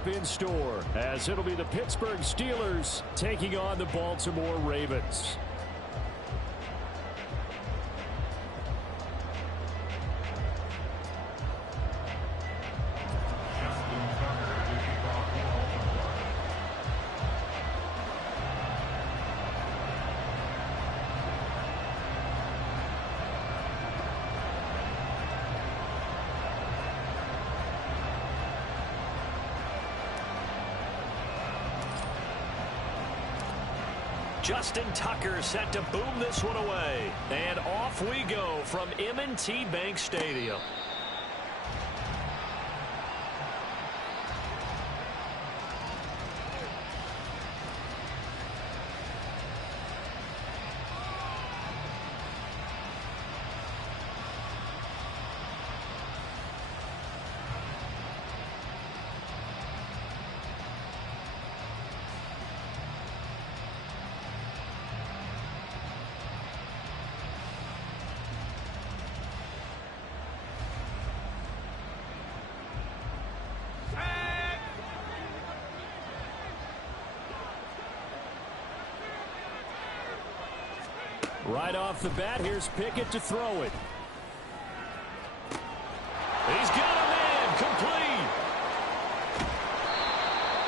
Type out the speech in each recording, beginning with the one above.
matchup in store, as it'll be the Pittsburgh Steelers taking on the Baltimore Ravens. Justin Tucker set to boom this one away. And off we go from M&T Bank Stadium. Right off the bat, here's Pickett to throw it. He's got a man, complete.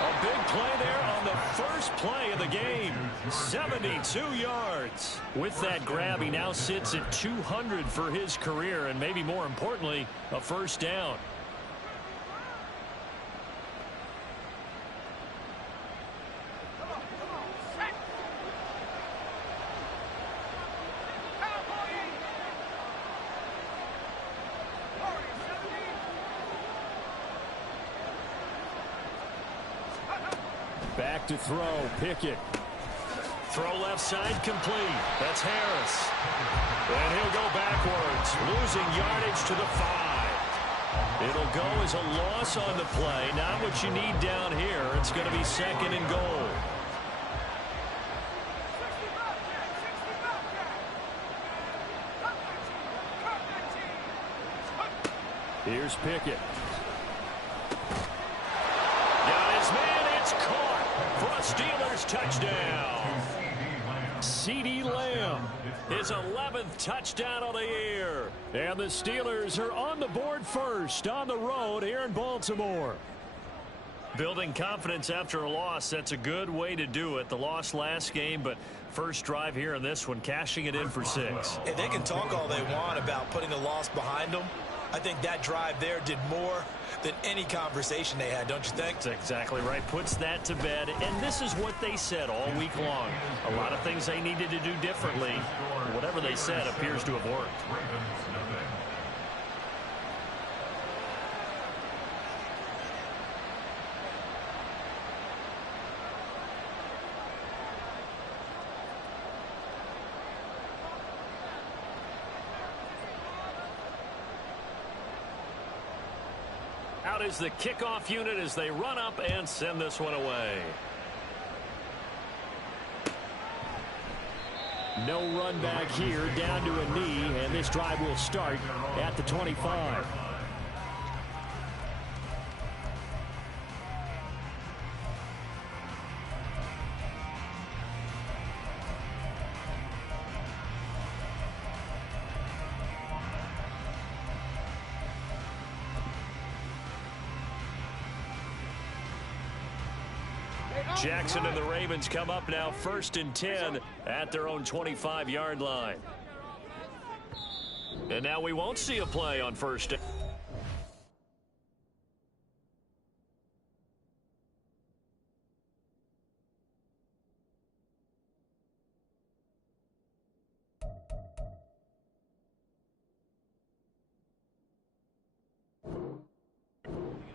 A big play there on the first play of the game. 72 yards. With that grab, he now sits at 200 for his career, and maybe more importantly, a first down. Back to throw, Pickett. Throw left side, complete. That's Harris. And he'll go backwards, losing yardage to the 5. It'll go as a loss on the play. Not what you need down here. It's going to be second and goal. Here's Pickett. Got his man, it's caught for a Steelers touchdown. CeeDee Lamb, his 11th touchdown of the year. And the Steelers are on the board first on the road here in Baltimore. Building confidence after a loss, that's a good way to do it. The loss last game, but first drive here in this one, cashing it in for 6. Hey, they can talk all they want about putting the loss behind them. I think that drive there did more than any conversation they had, don't you think? That's exactly right. Puts that to bed. And this is what they said all week long. A lot of things they needed to do differently. Whatever they said appears to have worked. Out is the kickoff unit as they run up and send this one away. No run back here, down to a knee, and this drive will start at the 25. Jackson and the Ravens come up now 1st and 10 at their own 25-yard line. And now we won't see a play on first down.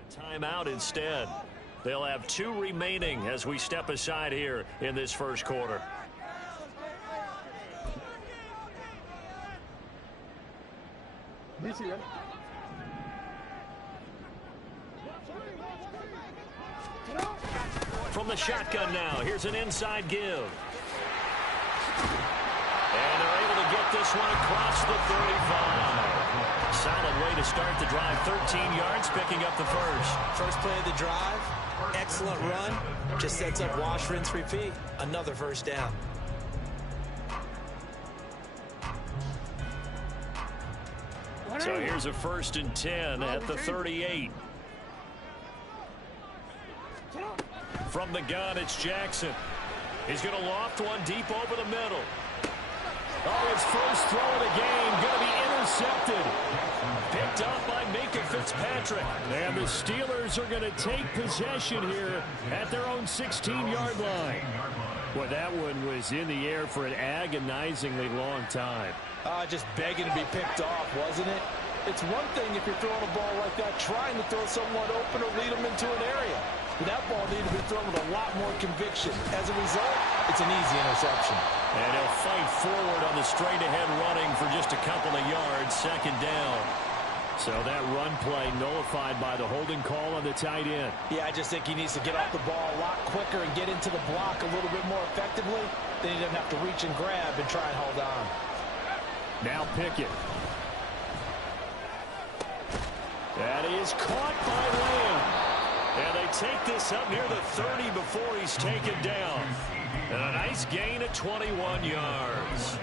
Timeout instead. They'll have 2 remaining as we step aside here in this first quarter. From the shotgun now, here's an inside give. And they're able to get this one across the 35. Solid way to start the drive. 13 yards, picking up the first. First play of the drive, excellent run. Just sets up wash, rinse, repeat. Another first down. So here's a 1st and 10 at the 38. From the gun, it's Jackson. He's going to loft one deep over the middle. Oh, his first throw of the game going to be intercepted. Picked up by Minka Fitzpatrick. And the Steelers are going to take possession here at their own 16-yard line. Well, that one was in the air for an agonizingly long time. Just begging to be picked off, wasn't it? It's one thing if you're throwing a ball like that, trying to throw someone open or lead them into an area. But that ball needed to be thrown with a lot more conviction. As a result, it's an easy interception. And he'll fight forward on the straight-ahead running for just a couple of yards, 2nd down. So that run play nullified by the holding call on the tight end. Yeah, I just think he needs to get off the ball a lot quicker and get into the block a little bit more effectively. Then he doesn't have to reach and grab and try and hold on. Now Pickett. That is caught by Lamb. And they take this up near the 30 before he's taken down. And a nice gain of 21 yards.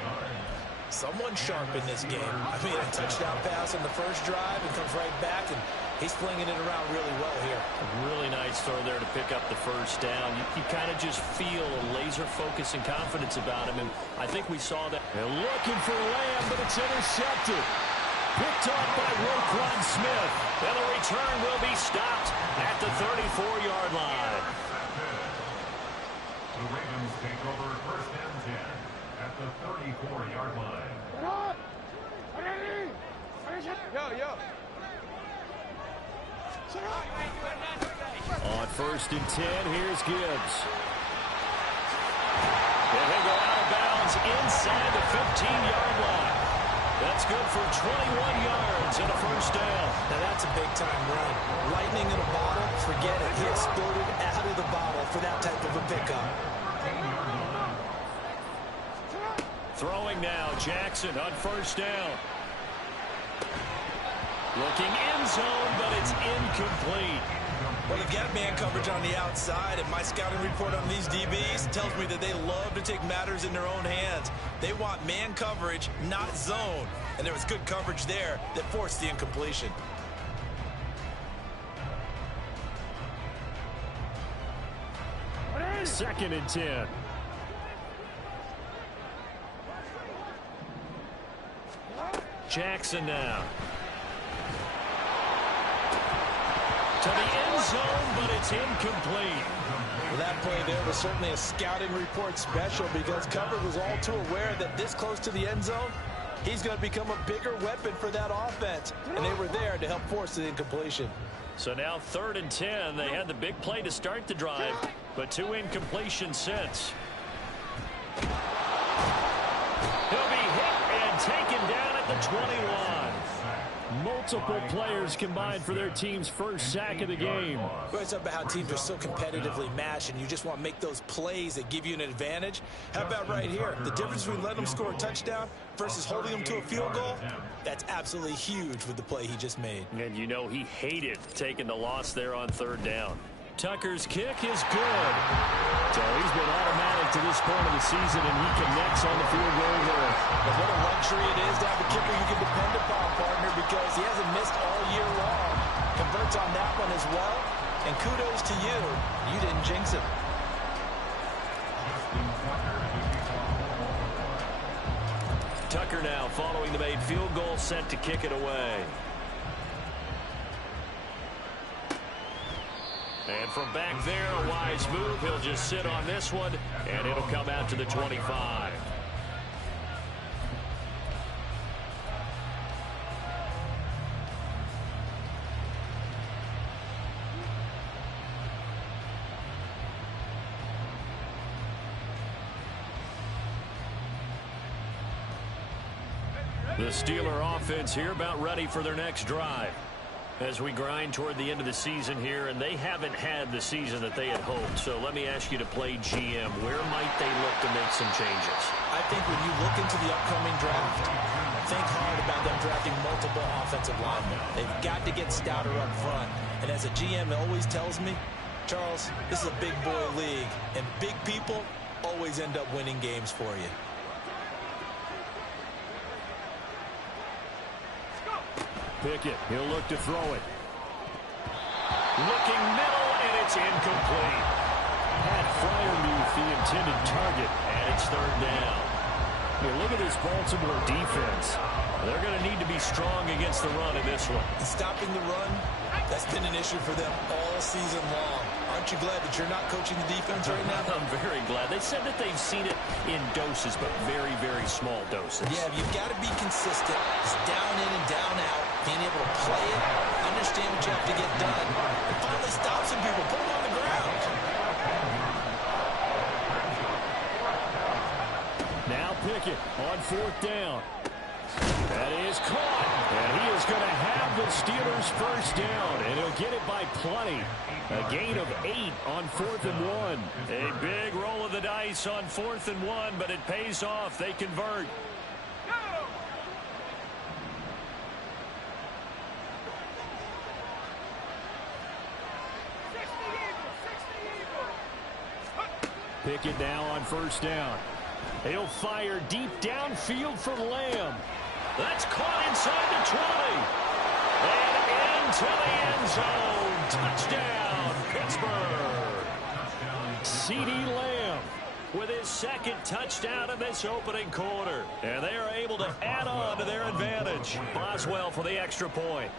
Someone sharp in this game. I mean, a touchdown pass on the first drive and comes right back, and he's flinging it around really well here. A really nice throw there to pick up the first down. You kind of just feel a laser focus and confidence about him, and I think we saw that. They're looking for Lamb, but it's intercepted. Picked up by Roquan Smith. And the return will be stopped at the 34-yard line. The Ravens take over 1st and 10 at the 34-yard line. On 1st and 10, here's Gibbs. And they go out of bounds inside the 15-yard line. That's good for 21 yards and a first down. Now that's a big-time run. Lightning in a bottle, forget it. He exploded out of the bottle for that type of a pickup. Throwing now, Jackson on first down. Looking end zone, but it's incomplete. Well, they've got man coverage on the outside, and my scouting report on these DBs tells me that they love to take matters in their own hands. They want man coverage, not zone. And there was good coverage there that forced the incompletion. Second and 10. Jackson now. To the end zone, but it's incomplete. Well, that play there was certainly a scouting report special because coverage was all too aware that this close to the end zone, he's going to become a bigger weapon for that offense. And they were there to help force the incompletion. So now 3rd and 10. They had the big play to start the drive, but 2 incompletions since. He'll be hit and taken down at the 21. Multiple players combined for their team's first sack of the game. Well, it's about how teams are so competitively matched, and you just want to make those plays that give you an advantage. How about right here? The difference between letting them score a touchdown versus holding them to a field goal, that's absolutely huge with the play he just made. And you know he hated taking the loss there on 3rd down. Tucker's kick is good. So he's been automatic to this point of the season, and he connects on the field goal there. And what a luxury it is to have a kicker you can depend upon, partner, because he hasn't missed all year long. Converts on that one as well. And kudos to you. You didn't jinx him. Tucker now following the made field goal, set to kick it away. And from back there, a wise move. He'll just sit on this one, and it'll come out to the 25. The Steeler offense here about ready for their next drive. As we grind toward the end of the season here, and they haven't had the season that they had hoped. So let me ask you to play GM. Where might they look to make some changes? I think when you look into the upcoming draft, think hard about them drafting multiple offensive linemen. They've got to get stouter up front. And as a GM always tells me, Charles, this is a big boy league, and big people always end up winning games for you. Pickett, he'll look to throw it. Looking middle, and it's incomplete. Pat Fryermuth, the intended target, And it's third down. Hey, look at this Baltimore defense. They're going to need to be strong against the run in this one. Stopping the run, that's been an issue for them all season long. Aren't you glad that you're not coaching the defense right now? I'm very glad. They said that they've seen it in doses, but very, very small doses. Yeah, you've got to be consistent. It's down in and down out. Being able to play it, understand what you have to get done, and finally stop some people, put them on the ground. Now Pickett on fourth down. That is caught. And he is going to have the Steelers first down. And he'll get it by plenty. A gain of 8 on 4th and 1. A big roll of the dice on 4th and 1, but it pays off. They convert. Pickett now on first down. He'll fire deep downfield for Lamb. That's caught inside the 20. And into the end zone. Touchdown, Pittsburgh. CeeDee Lamb With his second touchdown in this opening quarter. And they are able to add on to their advantage. Boswell for the extra point.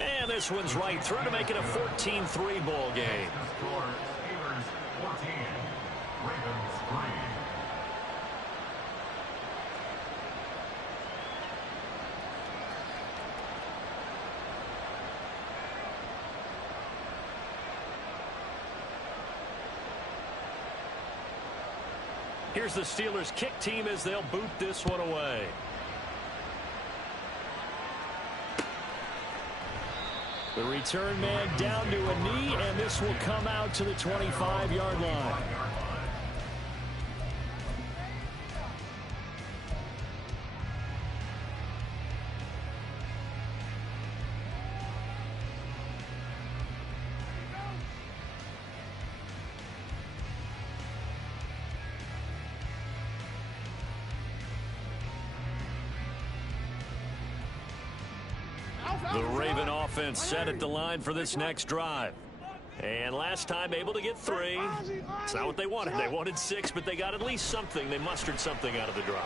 And this one's right through to make it a 14-3 ball game. Score, Steelers 14, Ravens 3. Here's the Steelers kick team as they'll boot this one away. The return man down to a knee, and this will come out to the 25-yard line. The Raven offense set at the line for this next drive. And last time able to get 3. It's not what they wanted. They wanted 6, but they got at least something. They mustered something out of the drive.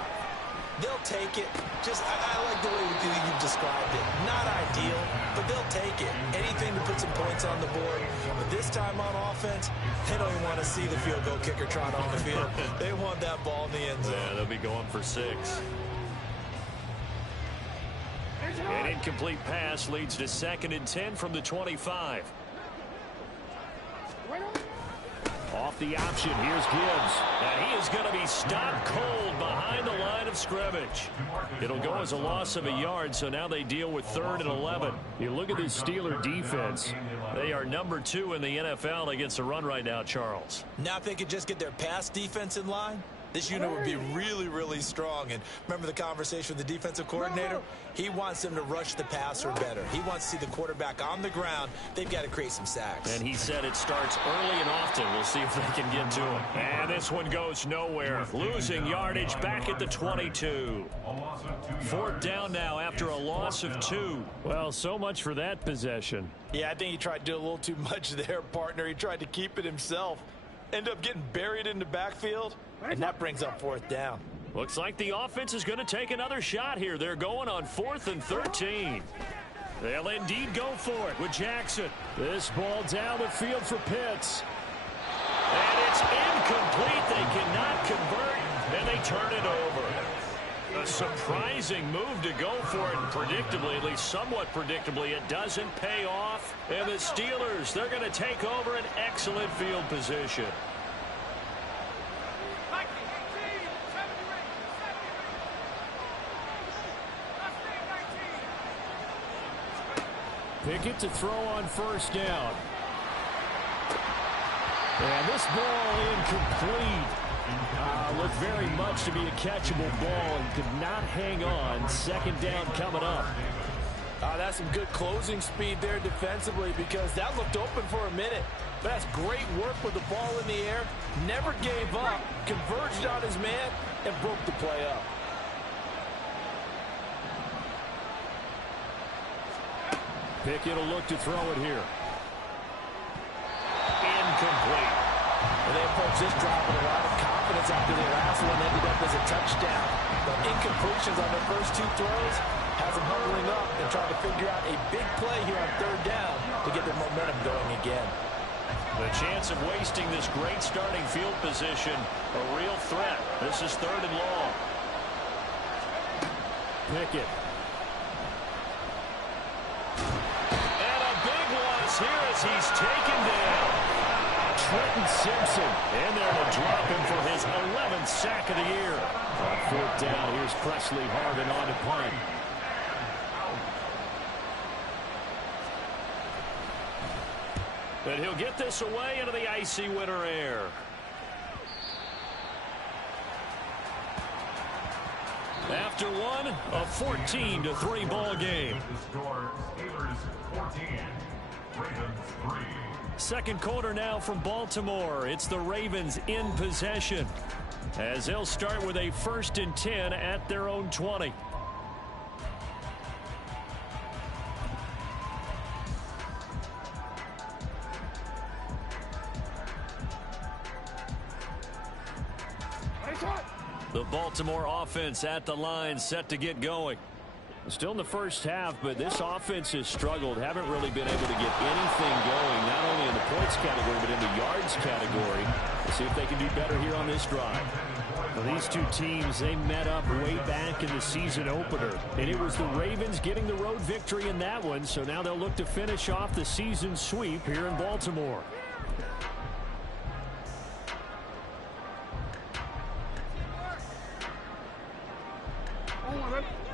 They'll take it. I like the way you've described it. Not ideal, but they'll take it. Anything to put some points on the board. But this time on offense, they don't even want to see the field goal kicker trot on the field. They want that ball in the end zone. Yeah, they'll be going for 6. An incomplete pass leads to 2nd and 10 from the 25. Off the option, here's Gibbs. And he is going to be stopped cold behind the line of scrimmage. It'll go as a loss of a yard, so now they deal with 3rd and 11. You look at this Steeler defense. They are number 2 in the NFL against the run right now, Charles. Now if they could just get their pass defense in line, this unit would be really, really strong. And remember the conversation with the defensive coordinator? He wants them to rush the passer better. He wants to see the quarterback on the ground. They've got to create some sacks. And he said it starts early and often. We'll see if they can get to him. And this one goes nowhere. Losing yardage back at the 22. 4th down now after a loss of 2. Well, so much for that possession. Yeah, I think he tried to do a little too much there, partner. He tried to keep it himself. End up getting buried in the backfield, and that brings up 4th down. Looks like the offense is going to take another shot here. They're going on 4th and 13. They'll indeed go for it with Jackson. This ball down the field for Pitts. And it's incomplete. They cannot convert, and they turn it over. A surprising move to go for it, and predictably, at least somewhat predictably, it doesn't pay off. And the Steelers, they're going to take over an excellent field position. Pickett to throw on first down. And this ball incomplete. Looked very much to be a catchable ball and could not hang on. 2nd down coming up. That's some good closing speed there defensively because that looked open for a minute. But that's great work with the ball in the air. Never gave up, converged on his man, and broke the play up. Pickett will look to throw it here. Incomplete. And they approach this drive with a lot of confidence after their last one ended up as a touchdown. But incompletions on their first two throws has them huddling up and trying to figure out a big play here on third down to get their momentum going again. The chance of wasting this great starting field position, a real threat. This is 3rd and long. Pickett. And a big loss here as he's taken down. Trenton Simpson in there to drop him for his 11th sack of the year. On 4th down, here's Presley Harvin on to punt. And he'll get this away into the icy winter air. After one, a 14-3 ball game. The score, Steelers 14, Ravens 3. Second quarter now from Baltimore. It's the Ravens in possession as they'll start with a 1st and 10 at their own 20. The Baltimore offense at the line, set to get going. Still in the first half, but this offense has struggled. Haven't really been able to get anything going, not only in the points category, but in the yards category. We'll see if they can do better here on this drive. Well, these two teams, they met up way back in the season opener. And it was the Ravens getting the road victory in that one, so now they'll look to finish off the season sweep here in Baltimore.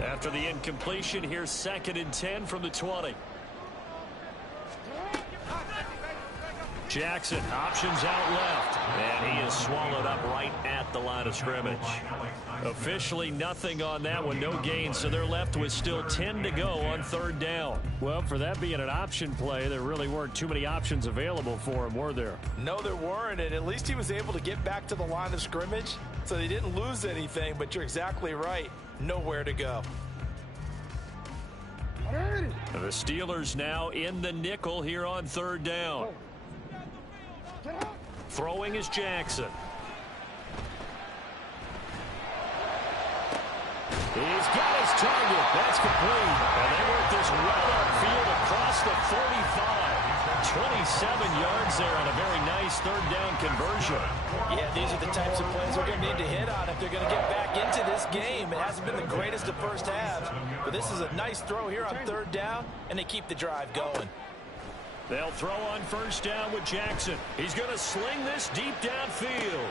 After the incompletion, here's 2nd and 10 from the 20. Jackson options out left, and he is swallowed up right at the line of scrimmage. Officially nothing on that one, no gain, so they're left with still 10 to go on 3rd down. Well, for that being an option play, there really weren't too many options available for him, were there? No, there weren't, and at least he was able to get back to the line of scrimmage, so they didn't lose anything, but you're exactly right. Nowhere to go. The Steelers now in the nickel here on 3rd down. Throwing is Jackson. He's got his target. That's complete. And they work this right upfield across the 45. 27 yards there on a very nice 3rd down conversion. Yeah, these are the types of plays they're going to need to hit on if they're going to get back into this game. It hasn't been the greatest of first halves, but this is a nice throw here on 3rd down, and they keep the drive going. They'll throw on 1st down with Jackson. He's going to sling this deep downfield.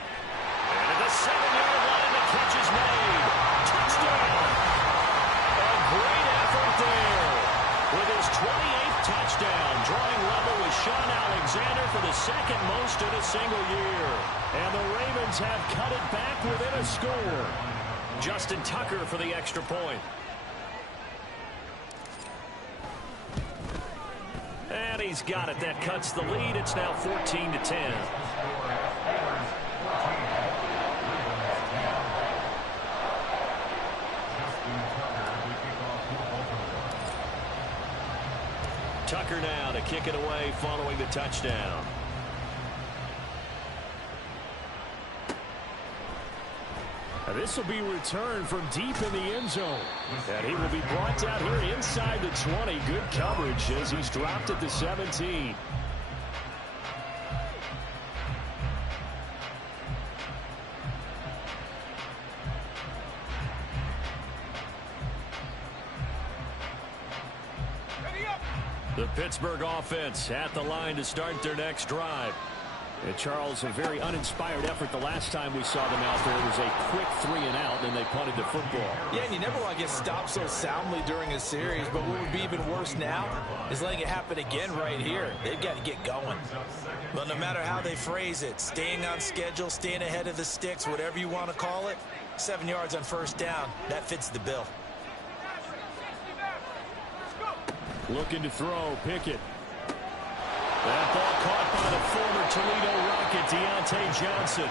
And at the 7-yard line, the catch is made. Touchdown! A great effort there. With his 28th touchdown, drawing level with Sean Alexander for the 2nd most in a single year. And the Ravens have cut it back within a score. Justin Tucker for the extra point. And he's got it. That cuts the lead. It's now 14-10. Tucker now to kick it away following the touchdown. And this will be returned from deep in the end zone. And he will be brought down here inside the 20. Good coverage as he's dropped at the 17. The Pittsburgh offense at the line to start their next drive. And Charles, a very uninspired effort the last time we saw them out there. It was a quick 3-and-out, then they punted the football. Yeah, and you never want to get stopped so soundly during a series, but what would be even worse now is letting it happen again right here. They've got to get going. But no matter how they phrase it, staying on schedule, staying ahead of the sticks, whatever you want to call it, 7 yards on 1st down, that fits the bill. Looking to throw. Pickett. That ball caught by the former Toledo Rocket, Deontay Johnson.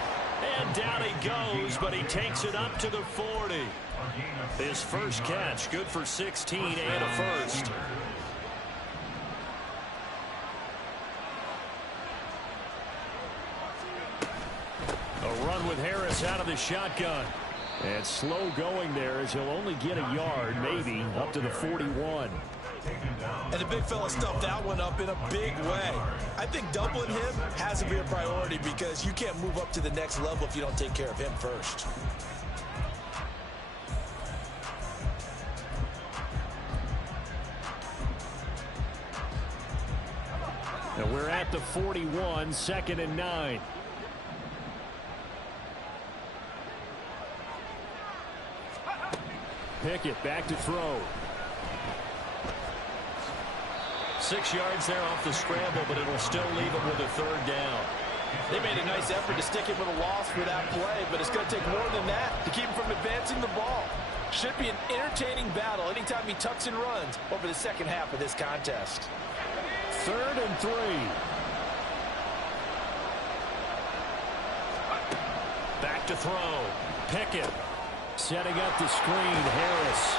And down he goes, but he takes it up to the 40. His first catch, good for 16 and a first. A run with Harris out of the shotgun. And slow going there as he'll only get a yard, maybe, up to the 41. And the big fella stuffed that one up in a big way. I think doubling him has to be a priority because you can't move up to the next level if you don't take care of him first. And we're at the 41, 2nd and 9. Pickett back to throw. 6 yards there off the scramble, but it'll still leave him with a 3rd down. They made a nice effort to stick him with a loss for that play, but it's going to take more than that to keep him from advancing the ball. Should be an entertaining battle anytime he tucks and runs over the second half of this contest. 3rd and 3. Back to throw. Pickett setting up the screen. Harris.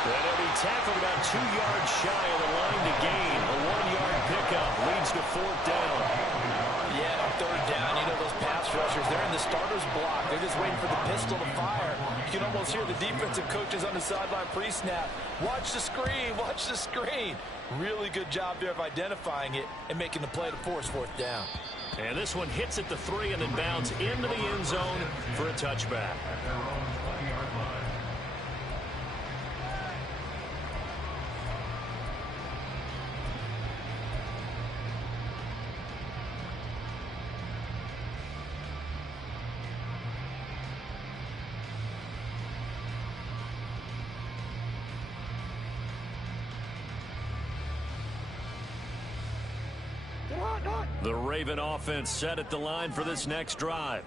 And he'll be tackled about 2 yards shy of the line to gain. A 1-yard pickup leads to 4th down. Yeah, on 3rd down, you know those pass rushers, they're in the starter's block. They're just waiting for the pistol to fire. You can almost hear the defensive coaches on the sideline pre-snap. Watch the screen, watch the screen. Really good job there of identifying it and making the play to force 4th down. And this one hits at the 3 and then bounds into the end zone for a touchback. The Raven offense set at the line for this next drive.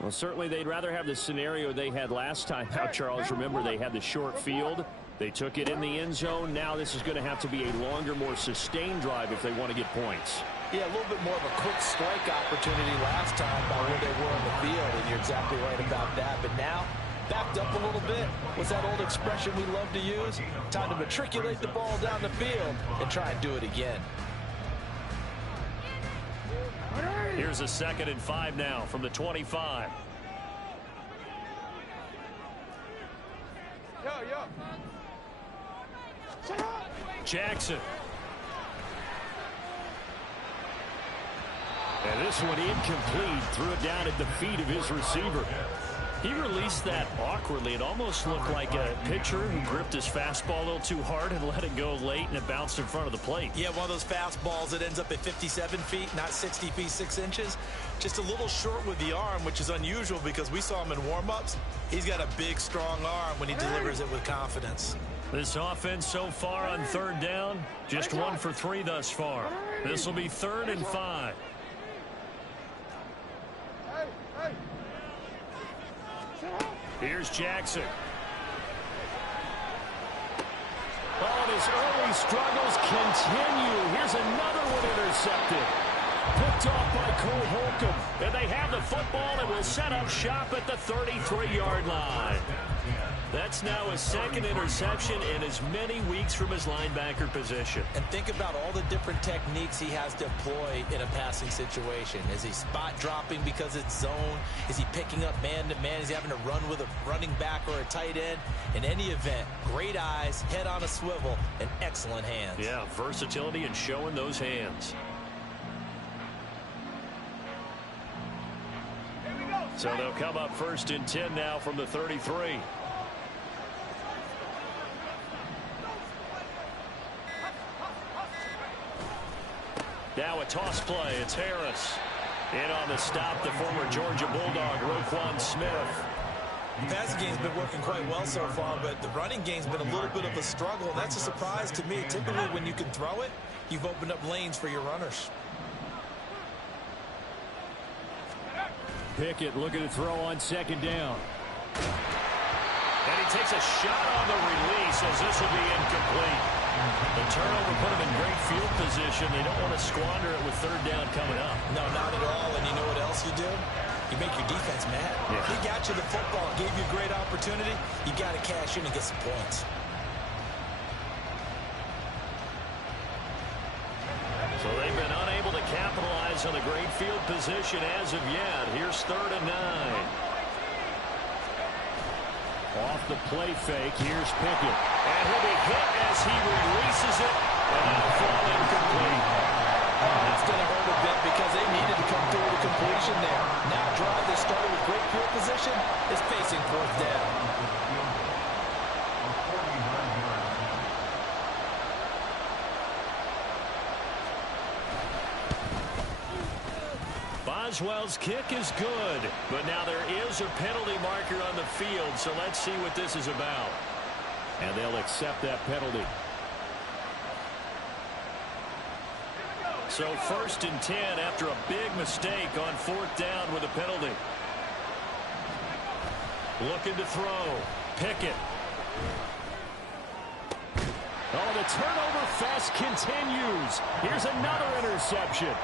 Well, certainly they'd rather have the scenario they had last time out, Charles. Remember, they had the short field. They took it in the end zone. Now this is going to have to be a longer, more sustained drive if they want to get points. Yeah, a little bit more of a quick strike opportunity last time by where they were on the field, and you're exactly right about that. But now, backed up a little bit. What's that old expression we love to use? Time to matriculate the ball down the field and try and do it again. Here's a 2nd and 5 now from the 25. Jackson. And this one incomplete. Threw it down at the feet of his receiver. He released that awkwardly. It almost looked like a pitcher who gripped his fastball a little too hard and let it go late, and it bounced in front of the plate. Yeah, one of those fastballs that ends up at 57 feet, not 60 feet, 6 inches. Just a little short with the arm, which is unusual because we saw him in warm-ups. He's got a big, strong arm when he delivers it with confidence. This offense so far on 3rd down, just 1 for 3 thus far. This will be 3rd and 5. Here's Jackson. Oh, and his early struggles continue. Here's another one intercepted. Picked off by Cole Holcomb. And they have the football and will set up shop at the 33-yard line. That's now his 2nd interception in as many weeks from his linebacker position. And think about all the different techniques he has to employ in a passing situation. Is he spot dropping because it's zone? Is he picking up man-to-man? Is he having to run with a running back or a tight end? In any event, great eyes, head on a swivel, and excellent hands. Yeah, versatility and showing those hands. So they'll come up 1st and 10 now from the 33. Now a toss play. It's Harris. In on the stop, the former Georgia Bulldog, Roquan Smith. The passing game's been working quite well so far, but the running game's been a little bit of a struggle, and that's a surprise to me. Typically, when you can throw it, you've opened up lanes for your runners. Pickett looking to throw on 2nd down. And he takes a shot on the release as this will be incomplete. The turnover put them in great field position. They don't want to squander it with third down coming up. No, not at all. And you know what else you do? You make your defense mad. Yeah. He got you the football, gave you a great opportunity. You got to cash in and get some points. So they've been unable to capitalize on the great field position as of yet. Here's 3rd and 9. Off the play fake, here's Pickett. And he'll be hit as he releases it, and it'll fall incomplete. That's going to hurt a bit because they needed to come through with a completion there. Now a drive that started with great field position is facing 4th down. Boswell's kick is good, but now there is a penalty marker on the field, so let's see what this is about. And they'll accept that penalty. So 1st and 10 after a big mistake on 4th down with a penalty. Looking to throw. Pickett. Oh, the turnover fest continues. Here's another interception.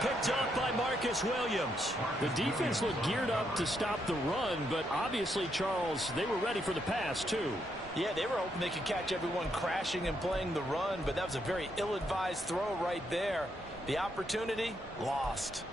Picked up by Marcus Williams. The defense looked geared up to stop the run, but obviously, Charles, they were ready for the pass, too. Yeah, they were hoping they could catch everyone crashing and playing the run, but that was a very ill-advised throw right there. The opportunity, lost.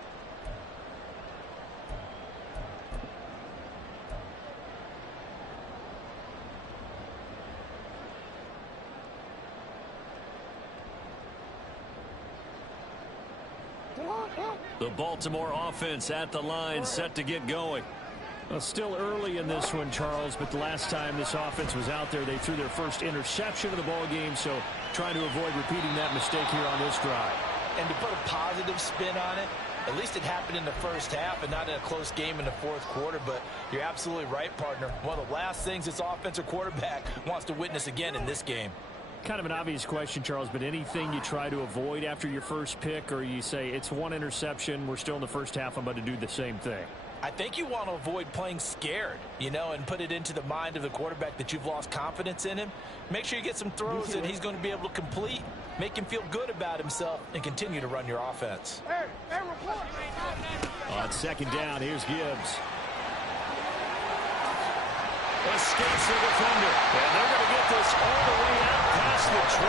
The Baltimore offense at the line, set to get going. Well, still early in this one, Charles, but the last time this offense was out there, they threw their first interception of the ball game, so trying to avoid repeating that mistake here on this drive. And to put a positive spin on it, at least it happened in the first half and not in a close game in the 4th quarter, but you're absolutely right, partner. One of the last things this offensive quarterback wants to witness again in this game. Kind of an obvious question, Charles, but anything you try to avoid after your first pick, or you say it's one interception, we're still in the first half, I'm about to do the same thing? I think you want to avoid playing scared, you know, and put it into the mind of the quarterback that you've lost confidence in him. Make sure you get some throws that he's going to be able to complete, make him feel good about himself, and continue to run your offense. On 2nd down, here's Gibbs. Escapes the defender, and they're going to get this all the way out past the 20.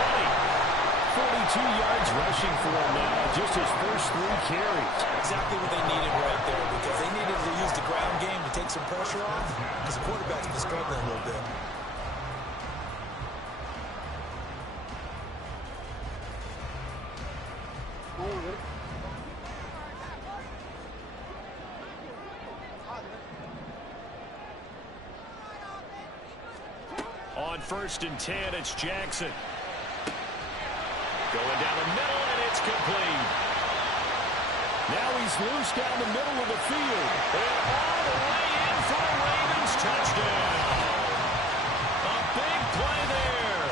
42 yards rushing for him now, just his first 3 carries. Exactly what they needed right there, because they needed to use the ground game to take some pressure off, because the quarterback's been struggling a little bit. On 1st and 10, it's Jackson. Going down the middle, and it's complete. Now he's loose down the middle of the field. And all the way in for a Ravens touchdown. A big play there.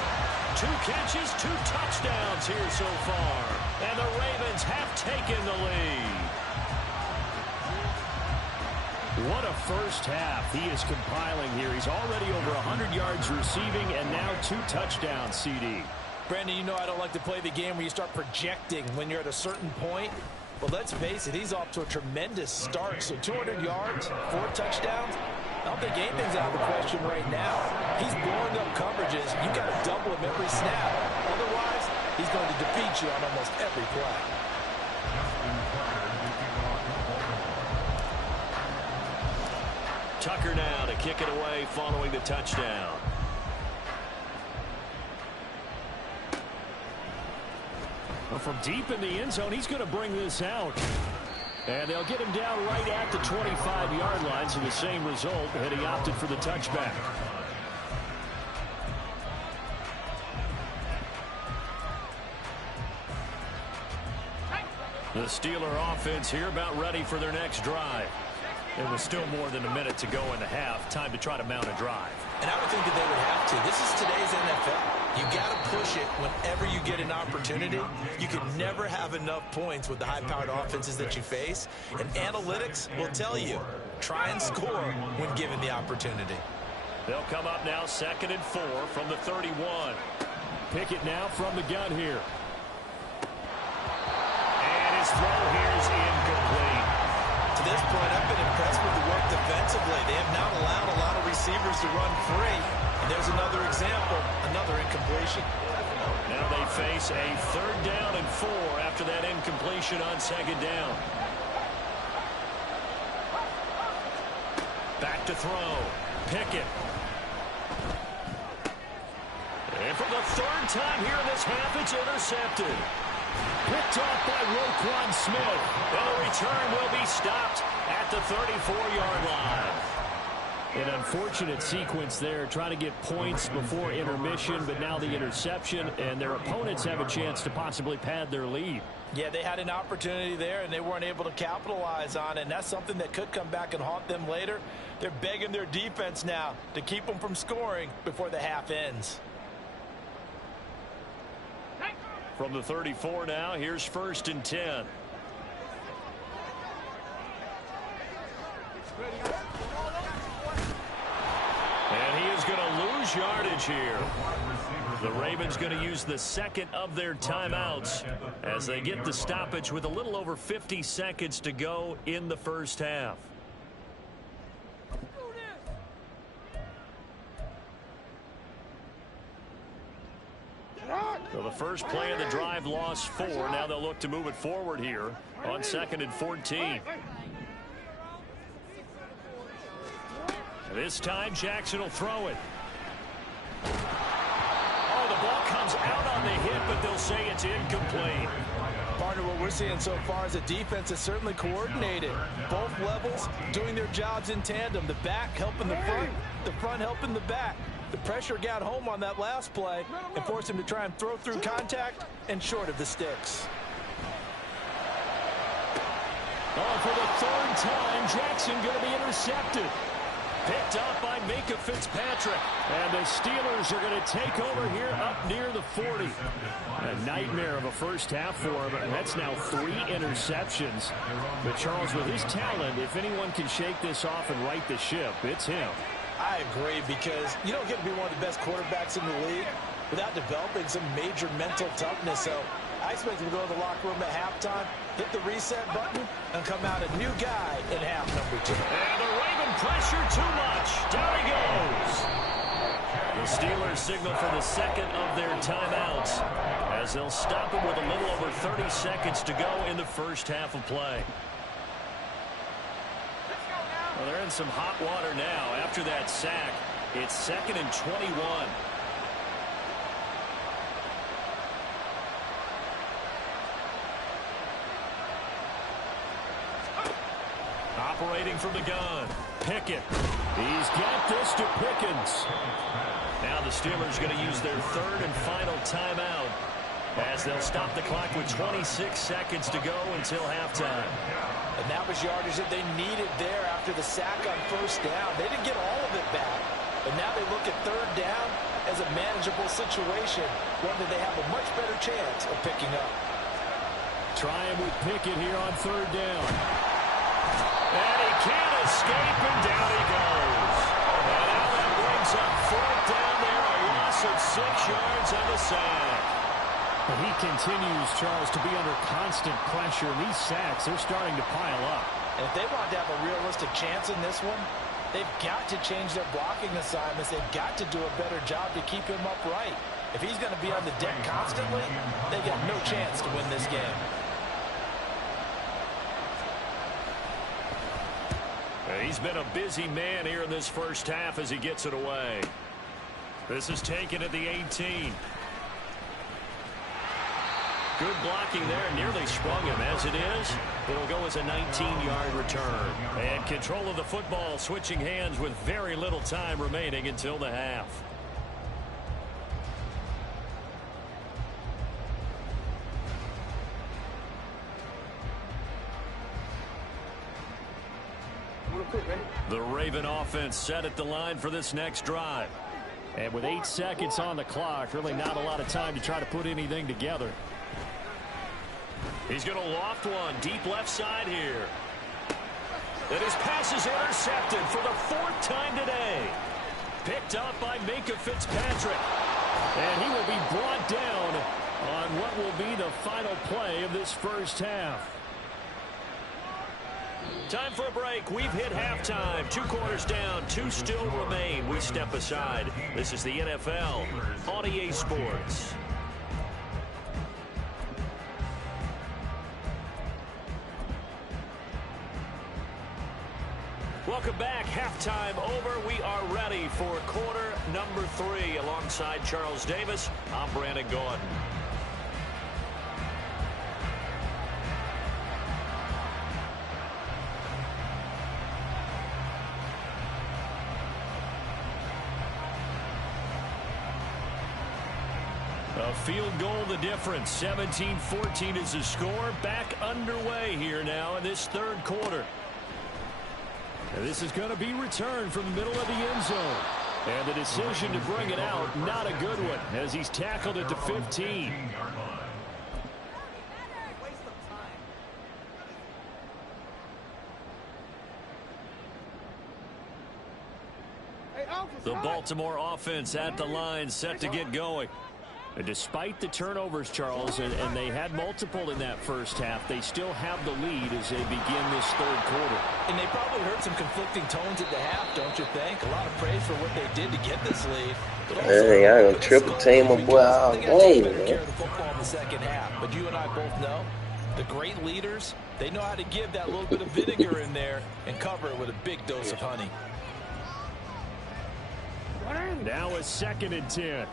2 catches, 2 touchdowns here so far. And the Ravens have taken the lead. What a first half he is compiling here. He's already over 100 yards receiving and now 2 touchdowns, CD. Brandon, you know I don't like to play the game where you start projecting when you're at a certain point. But let's face it, he's off to a tremendous start. So 200 yards, 4 touchdowns. I don't think anything's out of the question right now. He's blowing up coverages. You've got to double him every snap. Otherwise, he's going to defeat you on almost every play. Tucker now to kick it away following the touchdown. Well, from deep in the end zone, he's going to bring this out. And they'll get him down right at the 25-yard line, so the same result, and he opted for the touchback. The Steeler offense here about ready for their next drive. There was still more than a minute to go in the half. Time to try to mount a drive. And I would think that they would have to. This is today's NFL. You got to push it whenever you get an opportunity. You can never have enough points with the high-powered offenses that you face. And analytics will tell you, try and score when given the opportunity. They'll come up now 2nd and 4 from the 31. Pickett now from the gun here. And his throw here is incomplete. To this point, I've been impressed with the work defensively. They have not allowed a lot of receivers to run free. And there's another example, another incompletion. Now they face a 3rd down and 4 after that incompletion on 2nd down. Back to throw. Pickett. And for the 3rd time here in this half, it's intercepted. Picked off by Roquan Smith. And the return will be stopped at the 34-yard line. An unfortunate sequence there, trying to get points before intermission, but now the interception, and their opponents have a chance to possibly pad their lead. Yeah, they had an opportunity there, and they weren't able to capitalize on it, and that's something that could come back and haunt them later. They're begging their defense now to keep them from scoring before the half ends. From the 34 now, here's 1st and 10. And he is going to lose yardage here. The Ravens going to use the 2nd of their timeouts as they get the stoppage with a little over 50 seconds to go in the 1st half. So the first play of the drive lost 4. Now they'll look to move it forward here on 2nd and 14. This time Jackson will throw it. Oh, the ball comes out on the hit, but they'll say it's incomplete. Partner, what we're seeing so far is the defense is certainly coordinated. Both levels doing their jobs in tandem. The back helping the front helping the back. The pressure got home on that last play and forced him to try and throw through contact and short of the sticks. Oh, for the 3rd time, Jackson going to be intercepted. Picked up by Minka Fitzpatrick. And the Steelers are going to take over here up near the 40. A nightmare of a 1st half for him. And that's now 3 interceptions. But Charles, with his talent, if anyone can shake this off and right the ship, it's him. I agree, because you don't get to be one of the best quarterbacks in the league without developing some major mental toughness. So I expect him to go to the locker room at halftime, hit the reset button, and come out a new guy in half number 2. And the Raven pressure too much. Down he goes. The Steelers signal for the 2nd of their timeouts as they'll stop him with a little over 30 seconds to go in the 1st half of play. Well, they're in some hot water now after that sack. It's 2nd and 21. Operating from the gun, Pickett. He's got this to Pickens. Now the Steelers going to use their 3rd and final timeout as they'll stop the clock with 26 seconds to go until halftime. And that was yardage that they needed there after the sack on 1st down. They didn't get all of it back, but now they look at 3rd down as a manageable situation, one that they have a much better chance of picking up. Trying with Pickett here on 3rd down. And he can't escape, and down he goes. And now that brings up 4th down there, a loss of 6 yards on the sack. And he continues, Charles, to be under constant pressure. And these sacks, they're starting to pile up. And if they want to have a realistic chance in this one, they've got to change their blocking assignments. They've got to do a better job to keep him upright. If he's going to be on the deck constantly, they got no chance to win this game. He's been a busy man here in this 1st half as he gets it away. This is taken at the 18. Good blocking there, nearly sprung him. As it is, it'll go as a 19-yard return. And control of the football switching hands with very little time remaining until the half. The Raven offense set at the line for this next drive. And with 8 seconds on the clock, really not a lot of time to try to put anything together. He's going to loft one deep left side here. And his pass is intercepted for the 4th time today. Picked up by Minka Fitzpatrick. And he will be brought down on what will be the final play of this first half. Time for a break. We've hit halftime. 2 quarters down. 2 still remain. We step aside. This is the NFL on EA Sports. Welcome back. Halftime over. We are ready for quarter number 3. Alongside Charles Davis, I'm Brandon Gordon. A field goal the difference. 17-14 is the score. Back underway here now in this third quarter. And this is going to be returned from the middle of the end zone. And the decision to bring it out, not a good one, as he's tackled at the 15. The Baltimore offense at the line, set to get going. And despite the turnovers, Charles, and they had multiple in that first half, they still have the lead as they begin this third quarter. And they probably heard some conflicting tones at the half, don't you think? A lot of praise for what they did to get this lead. Hey, I gonna triple team my boy all day, man. Care of the football in the second half, but you and I both know the great leaders, they know how to give that little bit of vinegar in there and cover it with a big dose of honey. Now a 2nd and 10.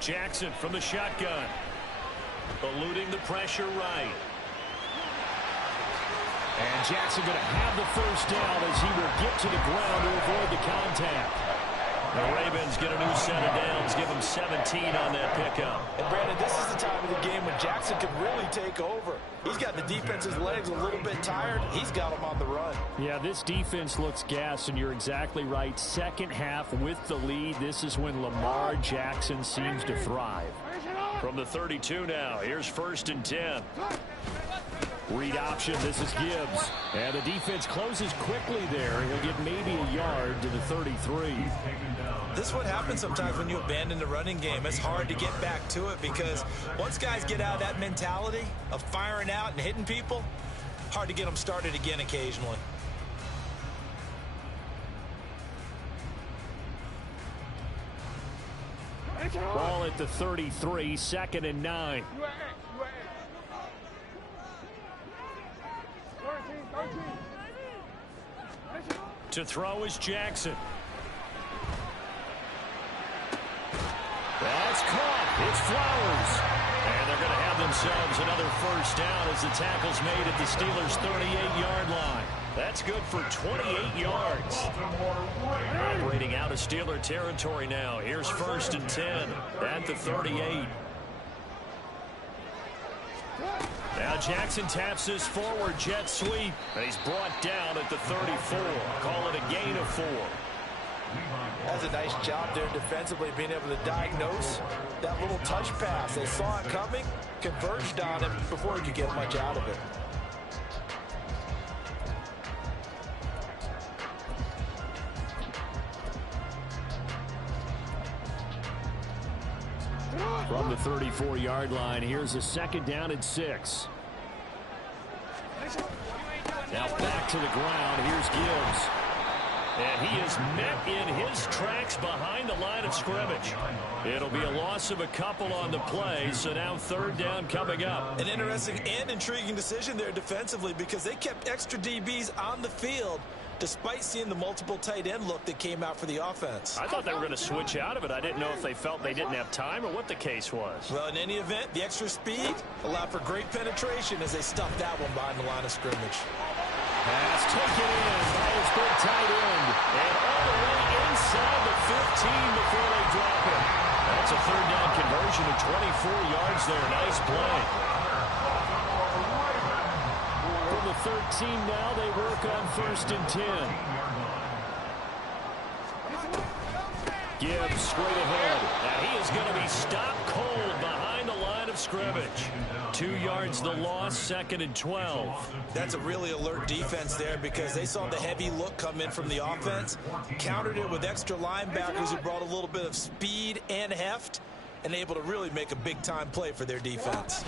Jackson from the shotgun. Eluding the pressure right. And Jackson going to have the first down as he will get to the ground to avoid the contact. The Ravens get a new set of downs, give them 17 on that pickup. And Brandon, this is the time of the game when Jackson can really take over. He's got the defense's legs a little bit tired. He's got them on the run. Yeah, this defense looks gassed, and you're exactly right. Second half with the lead, this is when Lamar Jackson seems to thrive. From the 32 now, here's 1st and 10. Read option, this is Gibbs. And the defense closes quickly there. He'll get maybe a yard to the 33. This is what happens sometimes when you abandon the running game. It's hard to get back to it because once guys get out of that mentality of firing out and hitting people, hard to get them started again occasionally. Ball at the 33, 2nd and 9. To throw is Jackson. That's caught. It's Flowers. And they're going to have themselves another first down as the tackle's made at the Steelers' 38-yard line. That's good for 28 yards. Operating out of Steeler territory now. Here's 1st and 10 at the 38. Now Jackson taps his forward jet sweep, and he's brought down at the 34. Call it a gain of 4. That's a nice job there defensively, being able to diagnose that little touch pass. They saw it coming, converged on him before he could get much out of it. From the 34-yard line, here's a 2nd down and 6. Now back to the ground. Here's Gibbs. And he is met in his tracks behind the line of scrimmage. It'll be a loss of a couple on the play, so now 3rd down coming up. An interesting and intriguing decision there defensively because they kept extra DBs on the field despite seeing the multiple tight end look that came out for the offense. I thought they were going to switch out of it. I didn't know if they felt they didn't have time or what the case was. Well, in any event, the extra speed allowed for great penetration as they stuffed that one behind the line of scrimmage. Pass taken in by his big tight end. And all the way inside the 15 before they drop it. That's a 3rd down conversion of 24 yards there. Nice play. From the 13 now, they work on 1st and 10. Gibbs straight ahead. Now he is going to be stopped cold behind the line of scrimmage. scrimmage. 2 yards the loss, 2nd and 12. That's a really alert defense there because they saw the heavy look come in from the offense, countered it with extra linebackers who brought a little bit of speed and heft, and able to really make a big-time play for their defense.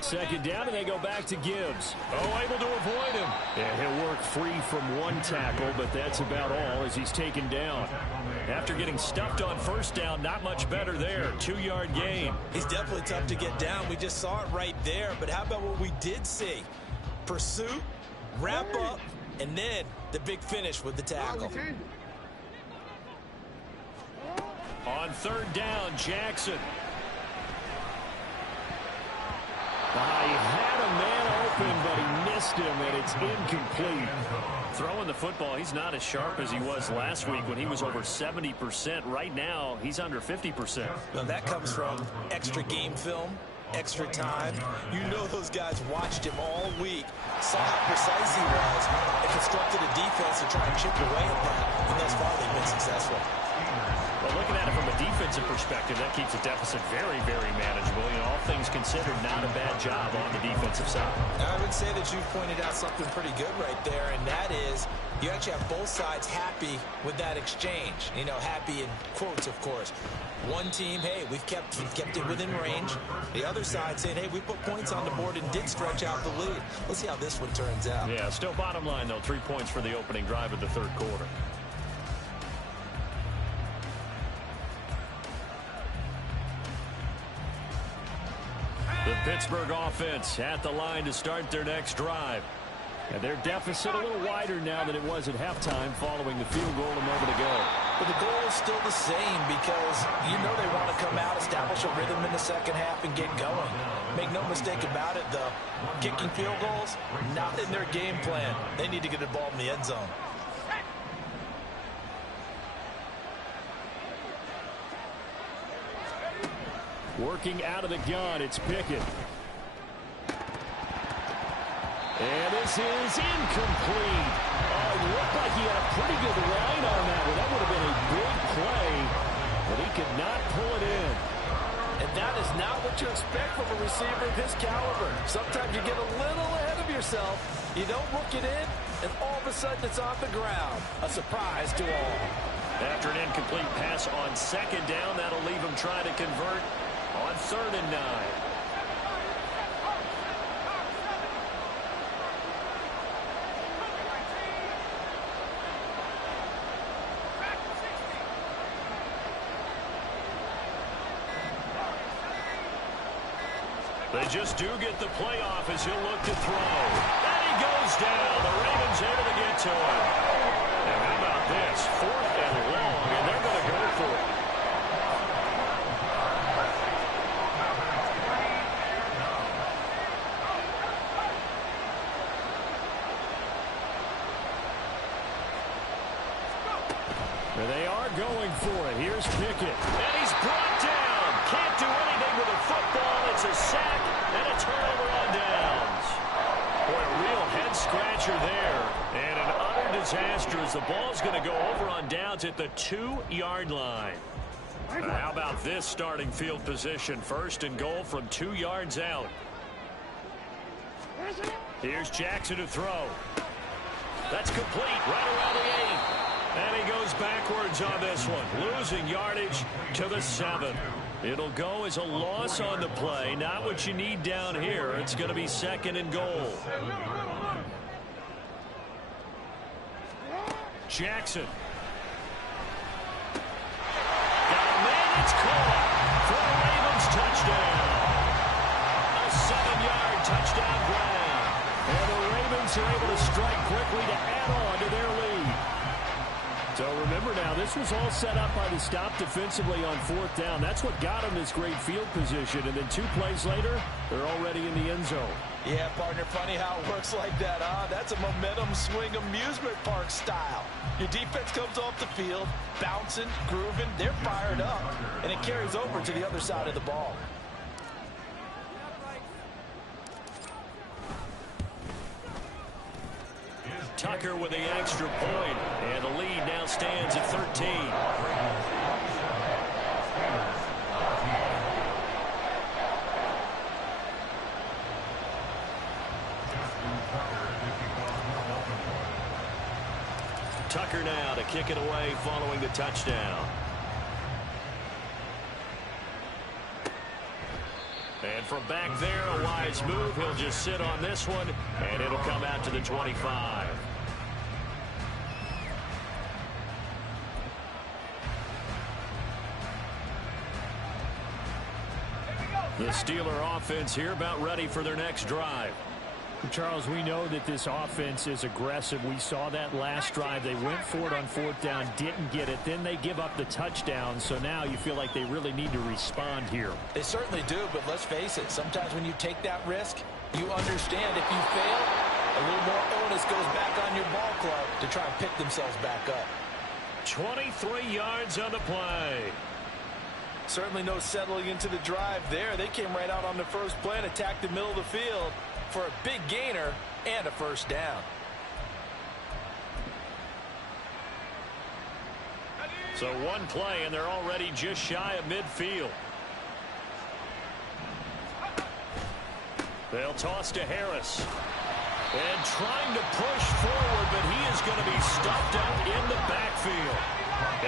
2nd down, and they go back to Gibbs. Oh, able to avoid him. Yeah, he'll work free from 1 tackle, but that's about all as he's taken down. After getting stuffed on 1st down, not much better there. 2-yard gain. He's definitely tough to get down. We just saw it right there. But how about what we did see? Pursuit, wrap up, and then the big finish with the tackle. On 3rd down, Jackson. He had a man open, but he missed him, and it's incomplete. Throwing the football, he's not as sharp as he was last week when he was over 70%. Right now, he's under 50%. Well, that comes from extra game film, extra time. You know those guys watched him all week, saw how precise he was, and constructed a defense to try and chip away at that. And thus far, they've been successful. Well, looking at it from a defensive perspective, that keeps the deficit very, very manageable. You know, all things considered, not a bad job on the defensive side. I would say that you've pointed out something pretty good right there, and that is you actually have both sides happy with that exchange. You know, happy in quotes, of course. One team, hey, we've kept it within range. The other side saying, hey, we put points on the board and did stretch out the lead. Let's see how this one turns out. Yeah, still bottom line, though, 3 points for the opening drive of the 3rd quarter. The Pittsburgh offense at the line to start their next drive. And their deficit a little wider now than it was at halftime following the field goal a moment ago. But the goal is still the same because you know they want to come out, establish a rhythm in the 2nd half, and get going. Make no mistake about it, though. Kicking field goals, not in their game plan. They need to get the ball in the end zone. Working out of the gun, it's Pickett. And this is incomplete. Oh, it looked like he had a pretty good line on that one. That would have been a big play, but he could not pull it in. And that is not what you expect from a receiver of his caliber. Sometimes you get a little ahead of yourself. You don't look it in, and all of a sudden it's on the ground. A surprise to all. After an incomplete pass on 2nd down, that'll leave him trying to convert on 3rd and 9. They just do get the playoff as he'll look to throw. And he goes down. The Ravens able to get to him. And how about this? 4th and long, and they're going to go for it. There they are going for it. Here's Pickett. And he's brought down. Can't do anything with a football. It's a sack and a turnover on downs. Boy, a real head-scratcher there. And an utter disaster as the ball's going to go over on downs at the 2-yard line. How about this starting field position? 1st and goal from 2 yards out. Here's Jackson to throw. That's complete right around the 8. And he goes backwards on this one, losing yardage to the 7. It'll go as a loss on the play. Not what you need down here. It's going to be 2nd and goal. Jackson. Got a man, it's caught for a Ravens touchdown. A 7-yard touchdown grab. And the Ravens are able to strike quickly to add on to their lead. So remember now, this was all set up by the stop defensively on 4th down. That's what got them this great field position. And then 2 plays later, they're already in the end zone. Yeah, partner, funny how it works like that, huh? That's a momentum swing amusement park style. Your defense comes off the field, bouncing, grooving, they're fired up, and it carries over to the other side of the ball. Tucker with the extra point, and the lead now stands at 13. Tucker now to kick it away following the touchdown. And from back there, a wise move. He'll just sit on this one, and it'll come out to the 25. The Steeler offense here about ready for their next drive. Charles, we know that this offense is aggressive. We saw that last drive. They went for it on fourth down, didn't get it. Then they give up the touchdown. So now you feel like they really need to respond here. They certainly do, but let's face it. Sometimes when you take that risk, you understand if you fail, a little more onus goes back on your ball club to try and pick themselves back up. 23 yards on the play. Certainly no settling into the drive there. They came right out on the first play and attacked the middle of the field for a big gainer and a first down. So one play, and they're already just shy of midfield. They'll toss to Harris. And trying to push forward, but he is going to be stuffed up in the backfield.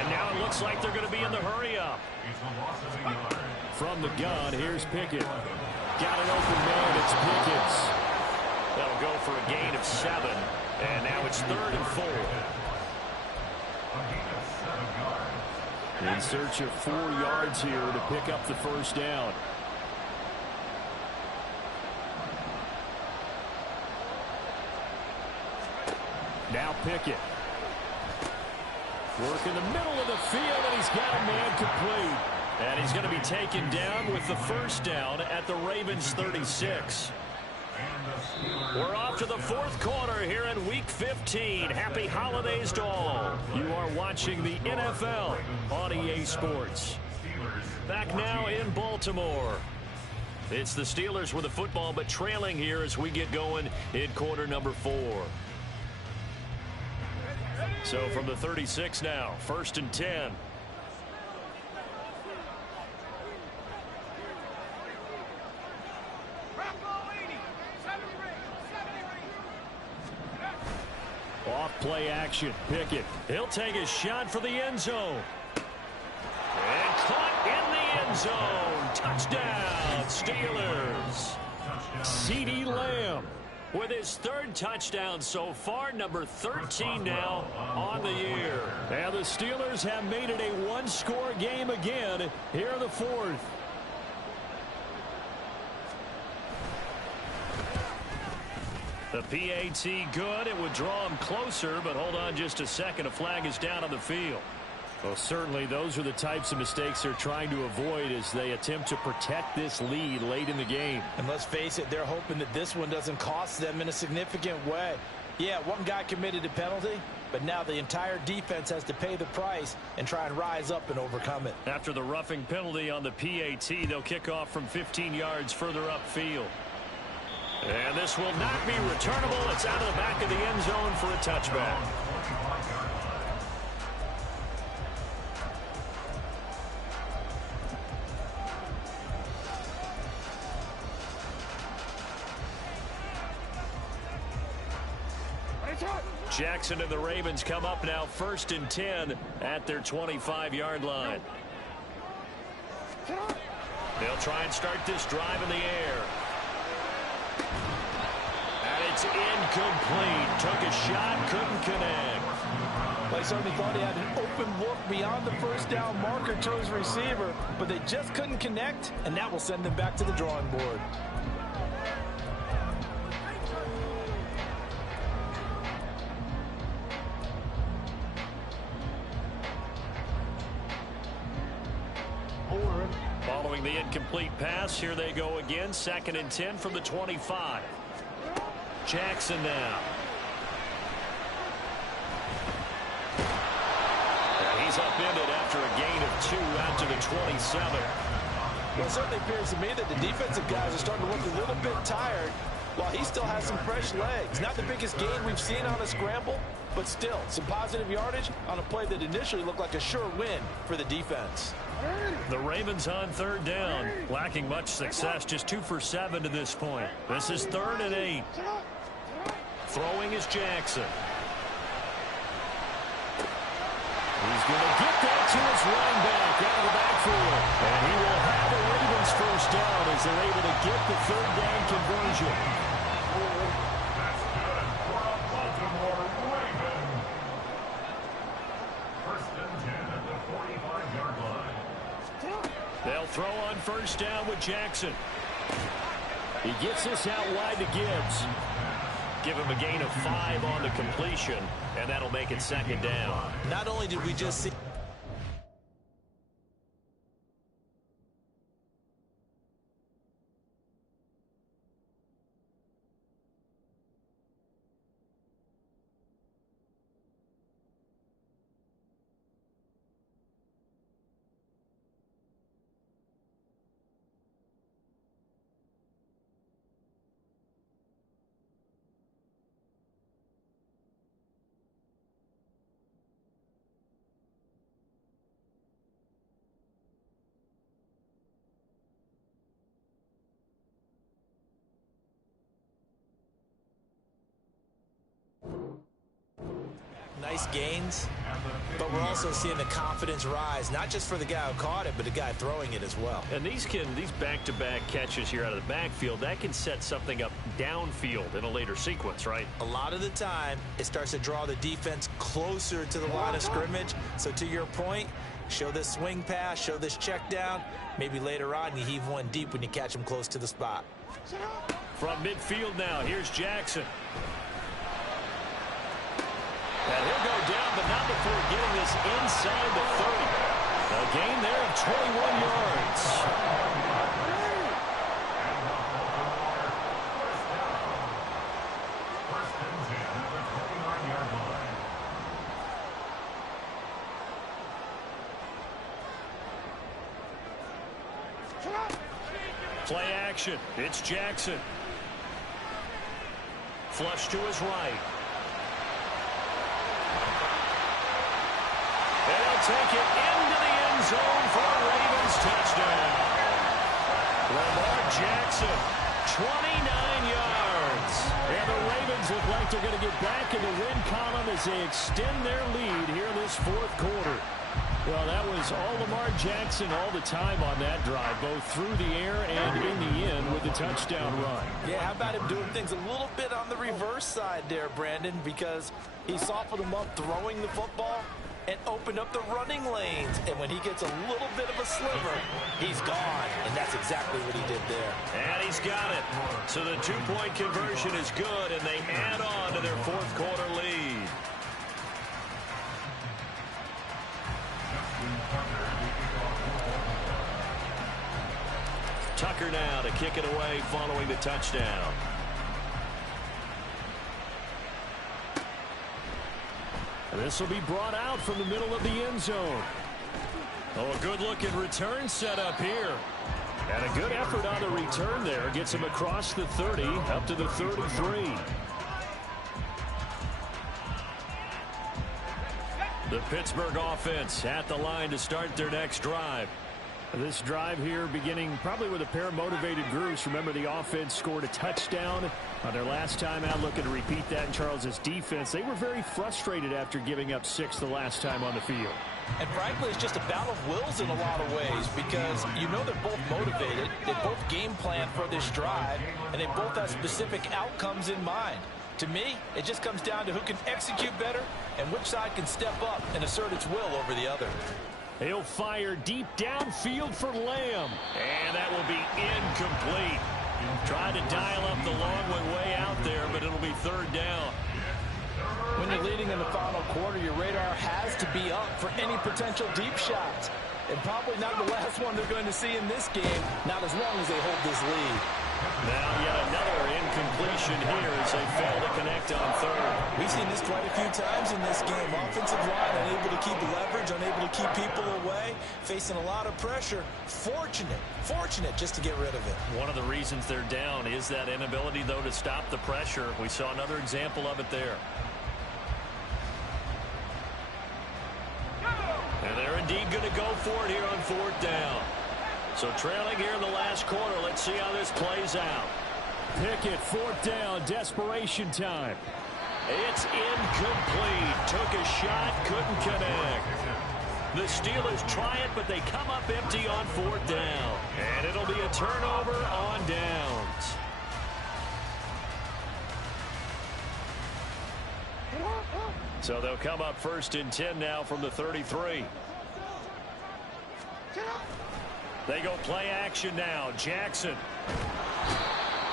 And now it looks like they're going to be in the hurry-up. From the gun, here's Pickett. Got an open man, it's Pickens. That'll go for a gain of 7. And now it's 3rd and 4. In search of 4 yards here to pick up the first down. Now Pickett. Work in the middle of the field, and he's got a man complete. And he's going to be taken down with the first down at the Ravens 36. We're off to the 4th quarter here in Week 15. Happy holidays to all. You are watching the NFL on EA Sports. Back now in Baltimore. It's the Steelers with the football, but trailing here as we get going in quarter number 4. So from the 36 now, 1st and 10. Off play action. Pickett. He'll take a shot for the end zone. And caught in the end zone. Touchdown, Steelers. CeeDee Lamb with his 3rd touchdown so far, number 13 now on the year. And the Steelers have made it a one-score game again here in the 4th. The PAT good. It would draw him closer, but hold on just a second. A flag is down on the field. Well, certainly those are the types of mistakes they're trying to avoid as they attempt to protect this lead late in the game. And let's face it, they're hoping that this one doesn't cost them in a significant way. Yeah, one guy committed a penalty, but now the entire defense has to pay the price and try and rise up and overcome it. After the roughing penalty on the PAT, they'll kick off from 15 yards further upfield. And this will not be returnable. It's out of the back of the end zone for a touchback. Jackson and the Ravens come up now 1st and 10 at their 25-yard line. They'll try and start this drive in the air. And it's incomplete. Took a shot, couldn't connect. Well, I certainly thought he had an open look beyond the first down marker to his receiver, but they just couldn't connect, and that will send them back to the drawing board. Following the incomplete pass, here they go again. 2nd and 10 from the 25. Jackson now. And he's upended after a gain of 2 out to the 27. Well, it certainly appears to me that the defensive guys are starting to look a little bit tired while he still has some fresh legs. Not the biggest gain we've seen on a scramble, but still some positive yardage on a play that initially looked like a sure win for the defense. The Ravens on 3rd down, lacking much success, just 2 for 7 to this point. This is 3rd and 8. Throwing is Jackson. He's going to get that to his running back out of the backfield. And he will have the Ravens first down as they're able to get the third down conversion. That's good for a Baltimore Raven. First and 10 at the 45-yard line. They'll throw on first down with Jackson. He gets this out wide to Gibbs. Give him a gain of 5 on the completion, and that'll make it second down. Not only did we just see nice gains, but we're also seeing the confidence rise, not just for the guy who caught it, but the guy throwing it as well. And these back-to-back catches here out of the backfield, that can set something up downfield in a later sequence, right? A lot of the time, it starts to draw the defense closer to the line of scrimmage. So to your point, show this swing pass, show this check down. Maybe later on, you heave one deep when you catch him close to the spot. From midfield now, here's Jackson. And he'll go down, but not before getting this inside the 30. A gain there of 21 yards. First and 10 at the 29-yard line. Play action. It's Jackson. Flush to his right. Take it into the end zone for a Ravens touchdown. Lamar Jackson, 29 yards. And the Ravens look like they're going to get back in the win column as they extend their lead here in this fourth quarter. Well, that was all Lamar Jackson all the time on that drive, both through the air and in the end with the touchdown run. Yeah, how about him doing things a little bit on the reverse side there, Brandon, because he softened him up throwing the football and opened up the running lanes. And when he gets a little bit of a sliver, he's gone. And that's exactly what he did there. And he's got it. So the two-point conversion is good, and they add on to their fourth quarter lead. Tucker now to kick it away following the touchdown. This will be brought out from the middle of the end zone. Oh, a good-looking return setup here. And a good effort on the return there. Gets him across the 30, up to the 33. The Pittsburgh offense at the line to start their next drive. This drive here beginning probably with a pair of motivated groups. Remember, the offense scored a touchdown on their last time out, looking to repeat that in Charles's defense. They were very frustrated after giving up 6 the last time on the field. And frankly, it's just a battle of wills in a lot of ways, because you know they're both motivated, they both game plan for this drive, and they both have specific outcomes in mind. To me, it just comes down to who can execute better and which side can step up and assert its will over the other. He'll fire deep downfield for Lamb. And that will be incomplete. Tried to dial up the long one way out there, but it'll be third down. When you're leading in the final quarter, your radar has to be up for any potential deep shots. And probably not the last one they're going to see in this game, not as long as they hold this lead. Now yet another incompletion here as they fail to connect on third. We've seen this quite a few times in this game. Offensive line unable to keep leverage, unable to keep people away, facing a lot of pressure. Fortunate just to get rid of it. One of the reasons they're down is that inability, though, to stop the pressure. We saw another example of it there. And they're indeed going to go for it here on fourth down. So trailing here in the last quarter. Let's see how this plays out. Pickett, fourth down, desperation time. It's incomplete. Took a shot, couldn't connect. The Steelers try it, but they come up empty on 4th down. And it'll be a turnover on downs. So they'll come up 1st and 10 now from the 33. They go play action now. Jackson.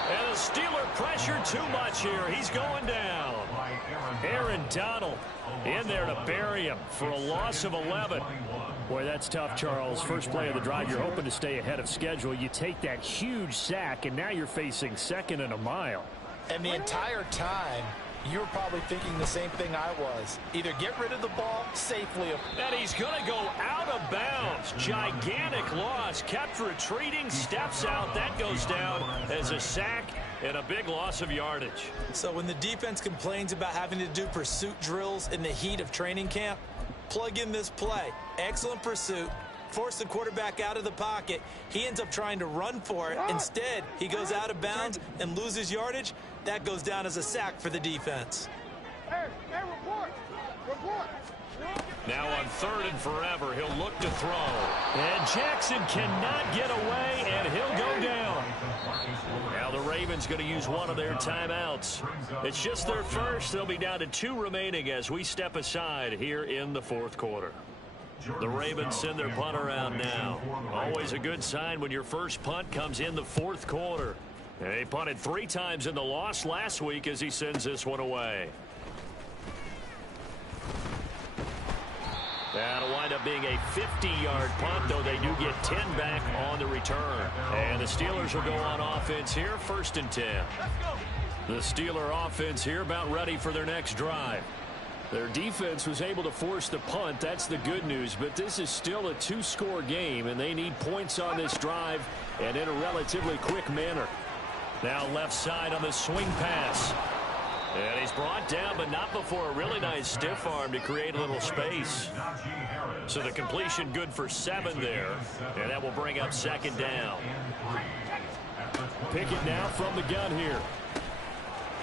And the Steeler pressure too much here. He's going down. Aaron Donald in there to bury him for a loss of 11. Boy, that's tough, Charles. First play of the drive, you're hoping to stay ahead of schedule. You take that huge sack, and now you're facing 2nd and a mile. And the entire time, you're probably thinking the same thing I was. Either get rid of the ball safely. And he's going to go out of bounds. Gigantic loss. Kept retreating. Steps out. That goes down as a sack and a big loss of yardage. So when the defense complains about having to do pursuit drills in the heat of training camp, plug in this play. Excellent pursuit. Force the quarterback out of the pocket. He ends up trying to run for it. Instead, he goes out of bounds and loses yardage. That goes down as a sack for the defense. Now on 3rd and forever, he'll look to throw. And Jackson cannot get away, and he'll go down. Now the Ravens going to use one of their timeouts. It's just their first. They'll be down to 2 remaining as we step aside here in the 4th quarter. The Ravens send their punt around now. Always a good sign when your first punt comes in the 4th quarter. And he punted 3 times in the loss last week as he sends this one away. That'll wind up being a 50-yard punt, though they do get 10 back on the return. And the Steelers will go on offense here, 1st and 10. The Steeler offense here about ready for their next drive. Their defense was able to force the punt. That's the good news. But this is still a 2-score game, and they need points on this drive and in a relatively quick manner. Now left side on the swing pass. And he's brought down, but not before a really nice stiff arm to create a little space. So the completion good for 7 there. And that will bring up 2nd down. Pickett now from the gun here.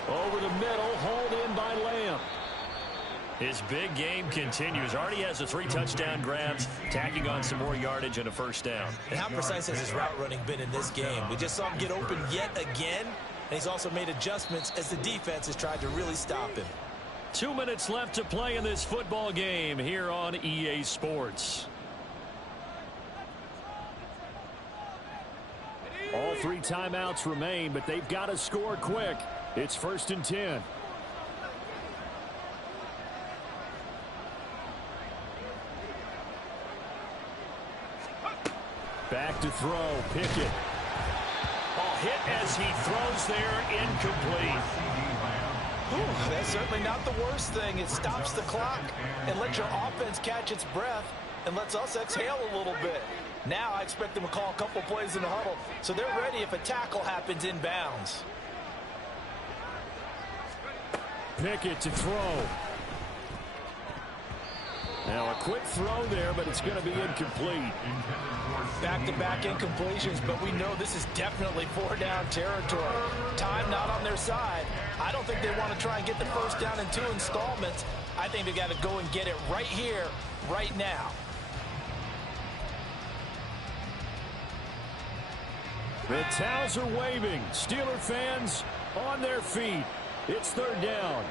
Over the middle, hauled in by Lamb. His big game continues. Already has the 3 touchdown grabs, tacking on some more yardage and a 1st down. And how precise has his route running been in this game? We just saw him get open yet again, and he's also made adjustments as the defense has tried to really stop him. 2 minutes left to play in this football game here on EA Sports. All 3 timeouts remain, but they've got to score quick. It's 1st and 10. Back to throw, Pickett. Ball hit as he throws there, incomplete. Ooh, that's certainly not the worst thing. It stops the clock and lets your offense catch its breath and lets us exhale a little bit. Now I expect them to call a couple plays in the huddle, so they're ready if a tackle happens inbounds. Pickett to throw. Now a quick throw there, but it's going to be incomplete. Back-to-back incompletions, but we know this is definitely 4-down territory. Time not on their side. I don't think they want to try and get the 1st down in 2 installments. I think they got to go and get it right here, right now. The towels are waving. Steeler fans on their feet. It's 3rd down.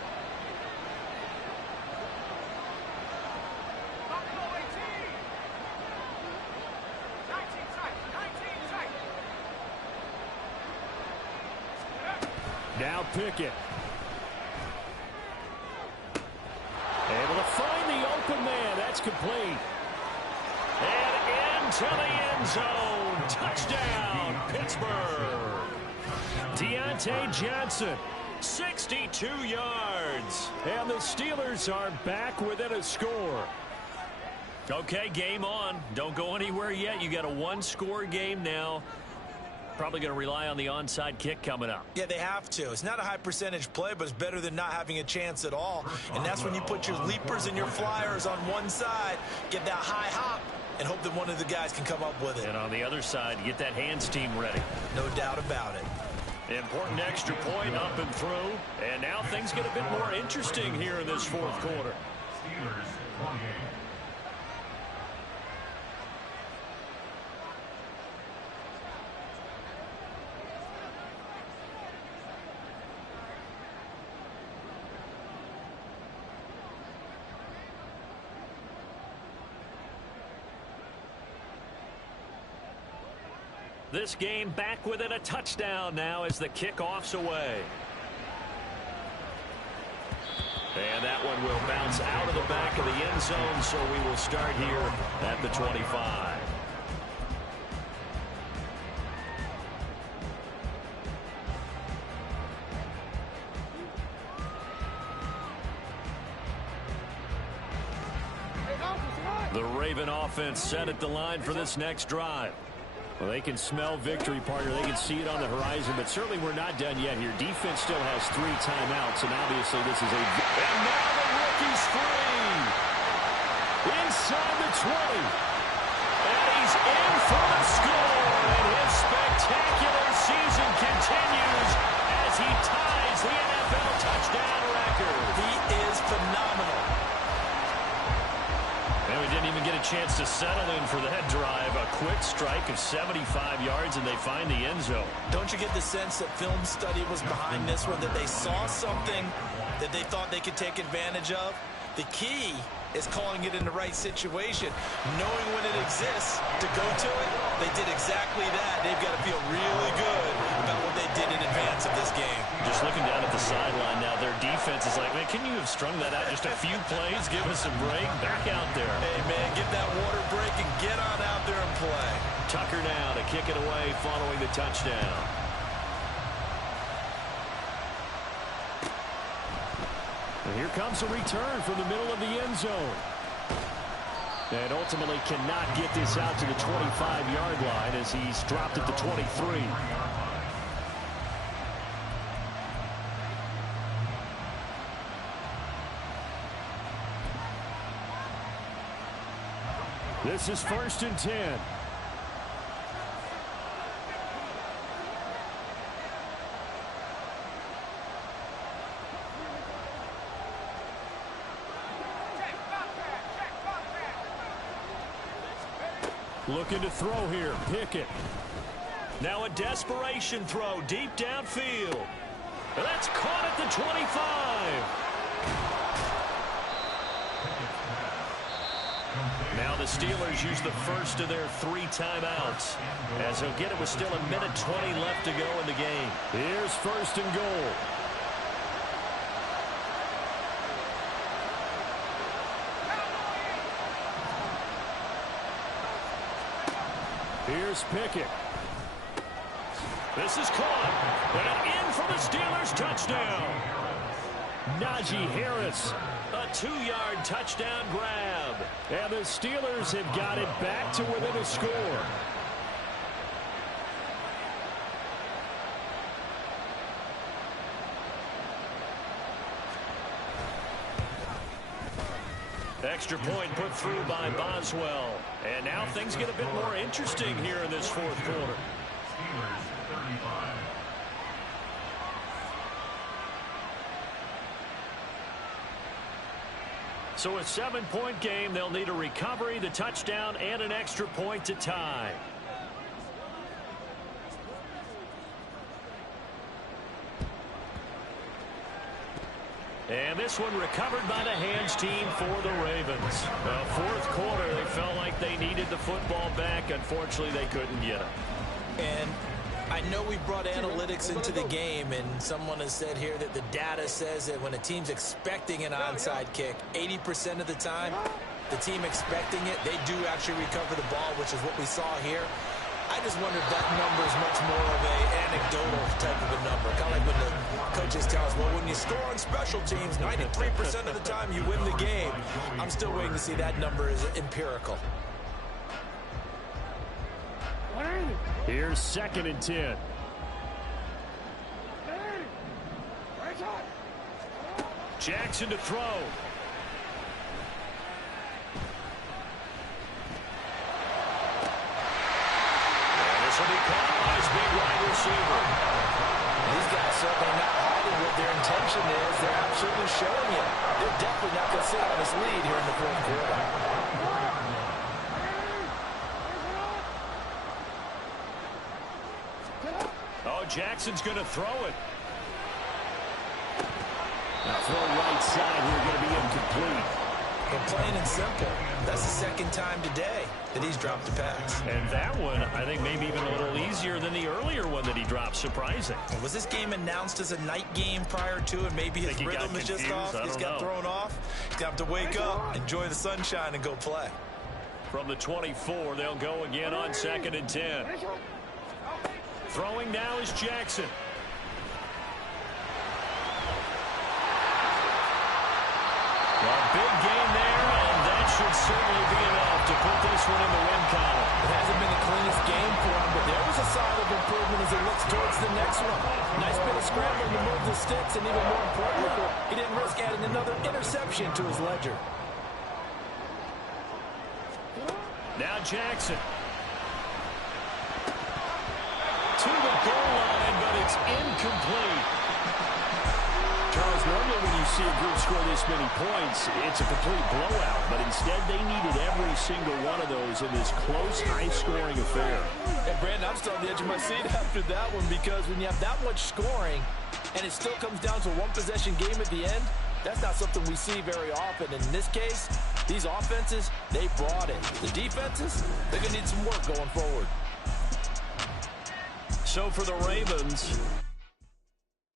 Now Pickett. Able to find the open man. That's complete. And into the end zone. Touchdown, Pittsburgh. Deontay Johnson. 62 yards. And the Steelers are back within a score. Okay, game on. Don't go anywhere yet. You got a 1-score game now. Probably going to rely on the onside kick coming up. Yeah, they have to. It's not a high percentage play, but it's better than not having a chance at all. And that's when you put your leapers and your flyers on one side, get that high hop, and hope that one of the guys can come up with it. And on the other side, get that hands team ready. No doubt about it. Important extra point up and through. And now things get a bit more interesting here in this 4th quarter. This game back within a touchdown now as the kickoff's away. And that one will bounce out of the back of the end zone, so we will start here at the 25. The Raven offense set at the line for this next drive. Well, they can smell victory, partner. They can see it on the horizon, but certainly we're not done yet here. Defense still has 3 timeouts, and obviously this is a... And now the rookie's free. Inside the 20. And he's in for the score. And his spectacular season continues as he ties the NFL touchdown record. He is phenomenal. And we didn't even get a chance to settle in for that drive. A quick strike of 75 yards, and they find the end zone. Don't you get the sense that film study was behind this one, that they saw something that they thought they could take advantage of? The key is calling it in the right situation, knowing when it exists to go to it. They did exactly that. They've got to feel really good about what they did in advance of this game. Just looking down at the sideline now, their defense is like, man, can you have strung that out just a few plays? Give us a break. Back out there. Hey, man, get that water break and get on out there and play. Tucker now to kick it away following the touchdown. And here comes a return from the middle of the end zone. And ultimately cannot get this out to the 25-yard line as he's dropped at the 23. This is 1st and 10. Looking to throw here. Pickett. Now a desperation throw deep downfield. And that's caught at the 25. Now the Steelers use the first of their 3 timeouts, as he'll get it with still 1:20 left to go in the game. Here's 1st and goal. Here's Pickett. This is caught, and in for the Steelers touchdown. Najee Harris. A 2-yard touchdown grab. And the Steelers have got it back to within a score. Extra point put through by Boswell. And now things get a bit more interesting here in this 4th quarter. Steelers 35. So a 7-point game, they'll need a recovery, the touchdown, and an extra point to tie. And this one recovered by the hands team for the Ravens. 4th quarter, they felt like they needed the football back. Unfortunately, they couldn't get it. And I know we brought analytics into the game, and someone has said here that the data says that when a team's expecting an onside kick, 80% of the time, the team expecting it, they do actually recover the ball, which is what we saw here. I just wonder if that number is much more of an anecdotal type of a number. Kind of like when the coaches tell us, well, when you score on special teams, 93% of the time you win the game. I'm still waiting to see that number is empirical. Here's 2nd and 10. Jackson to throw. And this will be caught by his big wide receiver. These guys certainly not hiding what their intention is. They're absolutely showing it. They're definitely not going to sit on this lead here in the 4th quarter. Oh, Jackson's going to throw it. Now throw right side here, going to be incomplete. But plain and simple, that's the 2nd time today. that he's dropped a pass. And that one, I think, maybe even a little easier than the earlier one that he dropped. Surprising. Was this game announced as a night game prior to it? Maybe his rhythm is just off. He's got thrown off. He's got to wake up, enjoy the sunshine, and go play. From the 24, they'll go again on 2nd and 10. Throwing now is Jackson. A big gain there, and that should certainly be enough to put this one in the win column. It hasn't been the cleanest game for him, but there was a sign of improvement as he looks towards the next one. Nice bit of scrambling to move the sticks, and even more importantly, he didn't risk adding another interception to his ledger. Now Jackson. To the goal line, but it's incomplete. Charles, normally when you see a group score this many points, it's a complete blowout. But instead, they needed every single one of those in this close, high-scoring affair. And Brandon, I'm still on the edge of my seat after that one, because when you have that much scoring and it still comes down to a one-possession game at the end, that's not something we see very often. In this case, these offenses, they brought it. The defenses, they're going to need some work going forward. So for the Ravens,